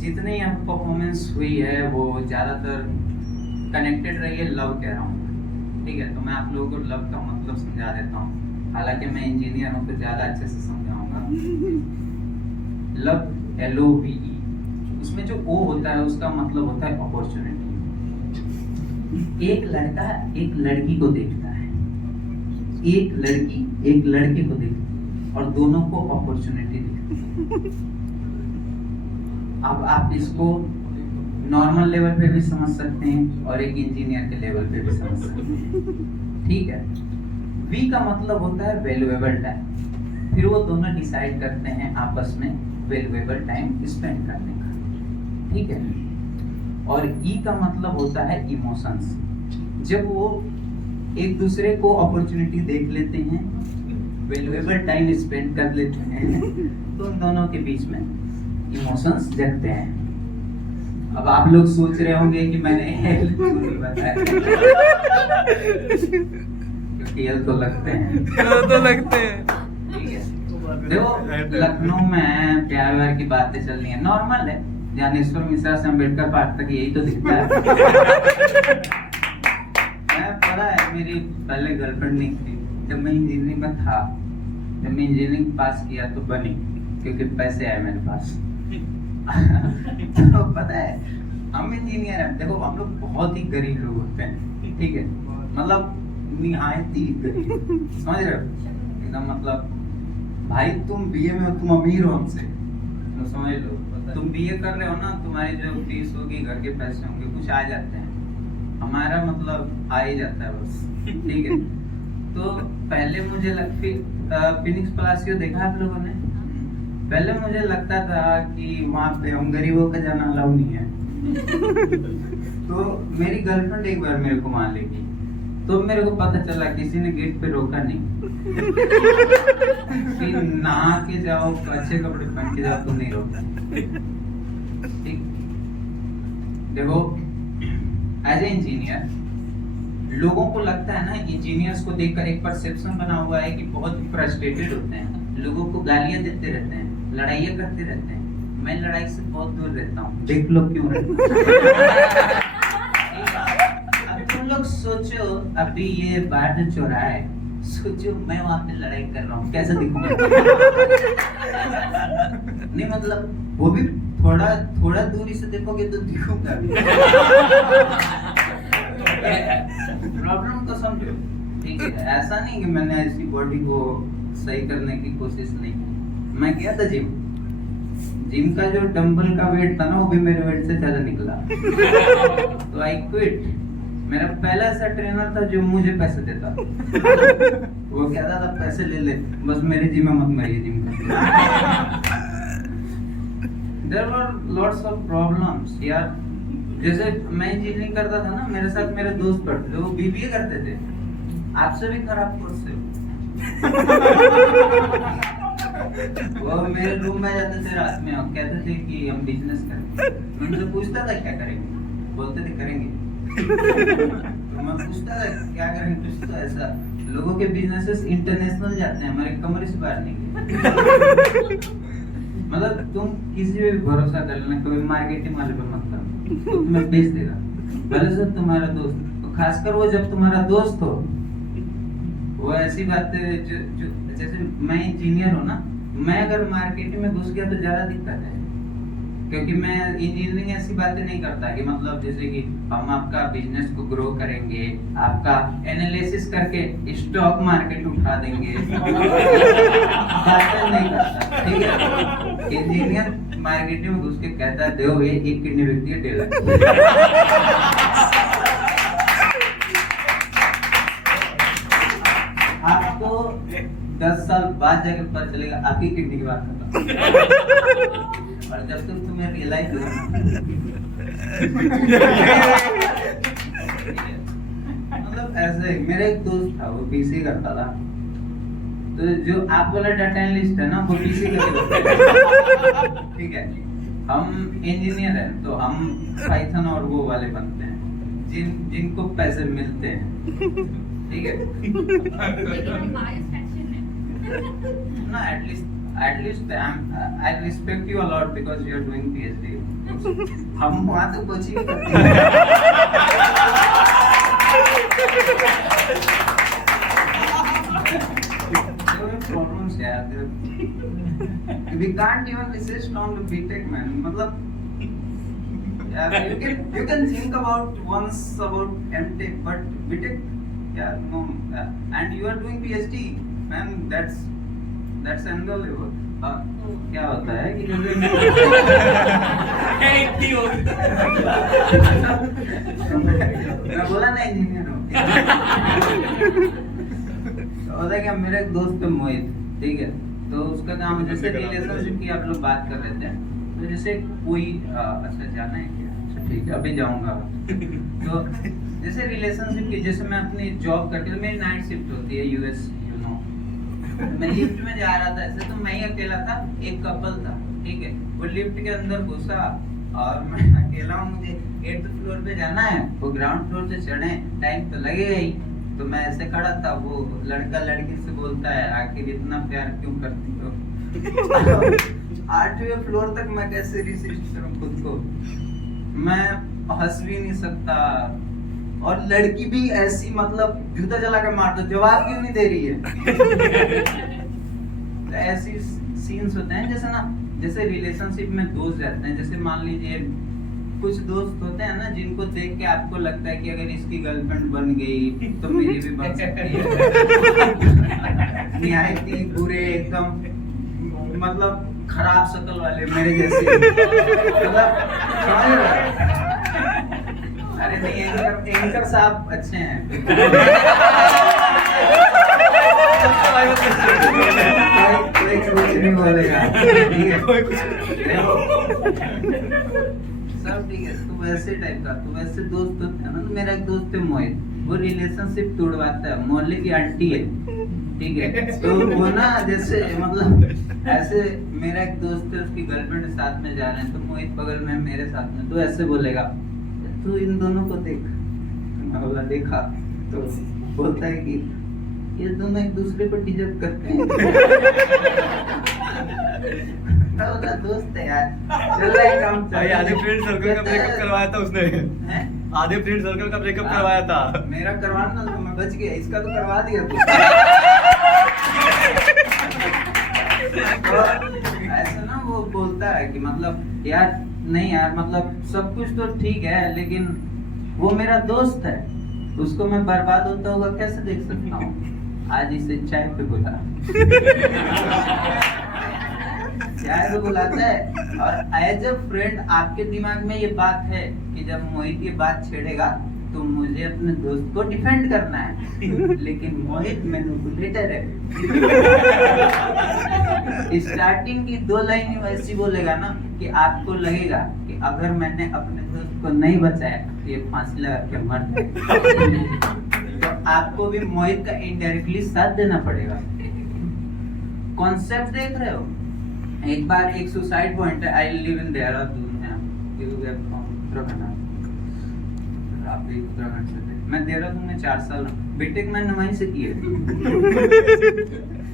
जितनी यहाँ परफॉर्मेंस हुई है वो ज़्यादातर कनेक्टेड रही है लव के अराउंड। ठीक है, तो मैं आप लोगों को लव का मतलब समझा देता हूँ, हालांकि मैं इंजीनियर हूँ तो ज़्यादा अच्छे से समझाऊंगा। लव LOVE, उसमें जो O होता है उसका मतलब होता है अपॉर्चुनिटी। एक लड़का एक लड़की को देखता है, एक लड़की एक लड़के को देखती है और दोनों को अपॉर्चुनिटी दिखती है। अब आप इसको नॉर्मल लेवल पे भी समझ सकते हैं और एक इंजीनियर के लेवल पे भी समझ सकते हैं। ठीक है, V का मतलब होता है वैल्यूएबल टाइम। फिर वो दोनों डिसाइड करते हैं आपस में वैल्यूएबल टाइम स्पेंड करने का। ठीक है, और E का मतलब होता है इमोशंस। जब वो एक दूसरे को अपॉर्चुनिटी देख लेते हैं, वैल्यूएबल टाइम स्पेंड कर लेते हैं, तो उन दोनों के बीच में इमोशंस जगते हैं। अब आप लोग सोच रहे होंगे कि मैंने L क्यों नहीं बताया, क्योंकि L तो लगते हैं। ठीक है, देखो लखनऊ में प्यार व्यार की बातें चल रही है, नॉर्मल है। ज्ञानेश्वर मिश्रा से अम्बेडकर पार्क तक यही तो दिखता है। मैं पता है, मेरी पहले गर्लफ्रेंड नहीं थी जब मैं इंजीनियरिंग में था। जब मैं इंजीनियरिंग पास किया तो बनी, क्योंकि पैसे आए मेरे पास। तो पता है, हम इंजीनियर हैं, देखो हम लोग बहुत ही गरीब लोग होते हैं। ठीक है, मतलब निहायत ही गरीब, समझ रहे हो एकदम। मतलब भाई तुम BA में हो, तुम अमीर हो हमसे, तो समझ लो। तुम BA कर रहे हो ना, तुम्हारी जो फीस होगी, घर के पैसे होंगे, कुछ आ जाते हैं। हमारा मतलब आ ही जाता है बस। ठीक है, तो पहले मुझे फिनिक्स प्लासियो देखा आप लोगों ने? पहले मुझे लगता था कि वहाँ पे हम गरीबों का जाना अलाउ नहीं है। तो मेरी गर्लफ्रेंड एक बार मेरे को वहाँ ले गई, तो मेरे को पता चला किसी ने गेट पे रोका नहीं कि नहा के जाओ, अच्छे कपड़े पहन के जाओ, तो नहीं रोका। ठीक, देखो एज ए इंजीनियर लोगों को लगता है ना, इंजीनियर्स को देखकर एक परसेप्शन बना हुआ है कि बहुत फ्रस्ट्रेटेड होते हैं, लोगों को गालियां देते रहते हैं, लड़ाइयां करते रहते हैं। मैं लड़ाई से बहुत दूर रहता हूँ, देख लो क्यों रहता हूँ। अब तुम लोग सोचो, अभी ये बाहर जो चौराहा है, सोचो मैं वहां पे लड़ाई कर रहा हूँ, कैसे दिखूंगा? नहीं मतलब वो भी थोड़ा दूरी से देखोगे तो दिखूंगा। प्रॉब्लम तो समझो। ठीक है, ऐसा नहीं कि मैंने ऐसी बॉडी को सही करने की कोशिश नहीं की। मैं गया था जिम का जो डंबल का वेट था ना, वो भी मेरे वेट से ज्यादा निकला। तो आई क्विट। मेरा पहला ऐसा ट्रेनर था जो मुझे पैसे देता। वो कहता था पैसे ले ले, बस मेरे जिम में मत मरिए जिम का। There were lots of problems यार। जैसे मैं इंजीनियरिंग करता था ना, मेरे साथ मेरे दोस्त पढ़ते थे, वो BBA करते थे, आपसे भी खराब कोर्स से। वो मेरे रूम में जाते थे रात में और कहते थे कि हम बिजनेस करेंगे। मैं उनसे पूछता था क्या करेंगे, बोलते थे करेंगे। तो मैं पूछता था क्या करेंगे, कुछ तो ऐसा। लोगों के बिजनेसेस इंटरनेशनल जाते हैं, हमारे कमरे से बाहर नहीं गए। मतलब तुम किसी पे भी भरोसा कर लेना, कभी मार्केटिंग वाले पे मत करना, तो तुम्हें बेच देगा, भले से तुम्हारा दोस्त। तो खासकर वो जब तुम्हारा दोस्त हो, वो ऐसी बातें जो जैसे मैं इंजीनियर हूँ ना, मैं अगर मार्केटिंग में घुस गया तो ज्यादा दिक्कत है, क्योंकि मैं इंजीनियरिंग ऐसी बातें नहीं करता कि मतलब जैसे कि हम आपका बिजनेस को ग्रो करेंगे, आपका एनालिसिस करके स्टॉक मार्केट उठा देंगे। बातें नहीं करता। ठीक है, इंजीनियर मार्केटिंग में घुस के कहता है देखो ये एक किडनी बिकती है 1.5 लाख। आपको 10 साल बाद जाके पता चलेगा आपकी किडनी की बात करता। और जब तक तुम्हें रियलाइज हो, मतलब ऐसे मेरा एक दोस्त था, वो BC करता था। तो जो आप वाला डाटा एनालिस्ट है ना, वो BC करता। ठीक है, हम इंजीनियर हैं तो हम पाइथन और वो वाले बनते हैं जिनको पैसे मिलते हैं। ठीक है ना, at least at least I respect you a lot because you are doing PhD. हम वहाँ तो कुछ ही करते हैं। Problems यार, we can't even resist on the BTech man. मतलब यार, you can think about once about MTech, but BTech, yeah, no, and you are doing PhD, man. That's another level. क्या होता है कि जैसे मैं बोला ना इंजीनियर हूँ। होता है कि मेरा एक दोस्त है मोहित, ठीक है, तो उसका काम जैसे रिलेशनशिप की आप लोग बात कर रहे थे, तो जैसे कोई अच्छा जाना है क्या? अच्छा ठीक है, अभी जाऊंगा। तो जैसे रिलेशनशिप की, जैसे मैं अपनी जॉब करके, मेरी नाइट शिफ्ट होती है यूएस, यू नो, मैं लिफ्ट में जा रहा था ऐसे, तो मैं ही अकेला था, एक कपल था, ठीक है, वो लिफ्ट के अंदर घुसा और मैं अकेला हूँ, मुझे 8th फ्लोर पे जाना है, वो ग्राउंड फ्लोर से चढ़े, टाइम तो लगेगा ही, तो मैं ऐसे खड़ा था, वो लड़का लड़की से बोलता है आखिर इतना प्यार क्यों करती हो? 8वें फ्लोर तक मैं कैसे रिसिस्ट करूं खुद को? मैं हंस भी नहीं सकता, और लड़की भी ऐसी, मतलब जूता जला के मार दो, जवाब क्यों नहीं दे रही है? तो ऐसी सीन्स होते हैं, जैसे ना, जैसे रिलेशनशिप में दोस्त रहते हैं, जैसे मान लीजिए कुछ दोस्त होते हैं ना, जिनको देख के आपको लगता है कि अगर इसकी गर्लफ्रेंड बन गई तो मेरी भी बन सकती है। निहायती बुरे, एकदम मतलब खराब शक्ल वाले मेरे जैसे, मतलब समझ रहे हो? अरे नहीं, एंकर साहब अच्छे हैं। कोई कुछ नहीं बोलेगा, ठीक है, सब ठीक है। तो वैसे टाइप का, तो वैसे दोस्त होते हैं ना, तो मेरा एक दोस्त है मोहित, वो रिलेशनशिप तोड़वाता है, मोहल्ले की आंटी है, ठीक है, तो वो ना जैसे मतलब ऐसे, मेरा एक दोस्त है, उसकी गर्लफ्रेंड साथ में जा रहे हैं, तो मोहित बगल में मेरे साथ में, तो ऐसे बोलेगा तू इन दोनों को देख, मैं बोला देखा, तो बोलता है कि ये दोनों एक दूसरे को डिजर्व करते हैं। दोस्त है यार, चल रहा है काम, आधे फ्रेंड सर्कल का ब्रेकअप करवाया था उसने, आधे फ्रेंड सर्कल का ब्रेकअप करवाया था। मेरा करवाना तो मैं बच गया, इसका तो करवा दिया तू। तो ऐसा ना वो बोलता है कि मतलब यार नहीं यार, मतलब सब कुछ तो ठीक है, लेकिन वो मेरा दोस्त है, उसको मैं बर्बाद होता होगा कैसे देख सकता हूँ? आज इसे चाय पे बुला, चाय पे बुलाता है, और एज अ फ्रेंड आपके दिमाग में ये बात है कि जब मोहित ये बात छेड़ेगा तो मुझे अपने दोस्त को डिफेंड करना है, लेकिन मोहित मैनिपुलेटर है। स्टार्टिंग की 2 लाइन ऐसी बोलेगा ना कि आपको लगेगा कि अगर मैंने अपने दोस्त को नहीं बचाया तो ये फांसी लगा के मर जाएगा। तो आपको भी मोहित का इनडायरेक्टली साथ देना पड़ेगा। कॉन्सेप्ट देख रहे हो? एक बार एक सुसाइड पॉइंट है, आई लिव इन देहरादून है, उत्तराखंड, आप भी उत्तराखंड से थे, मैं देहरादून में 4 साल, बीटेक मैंने वहीं से किए।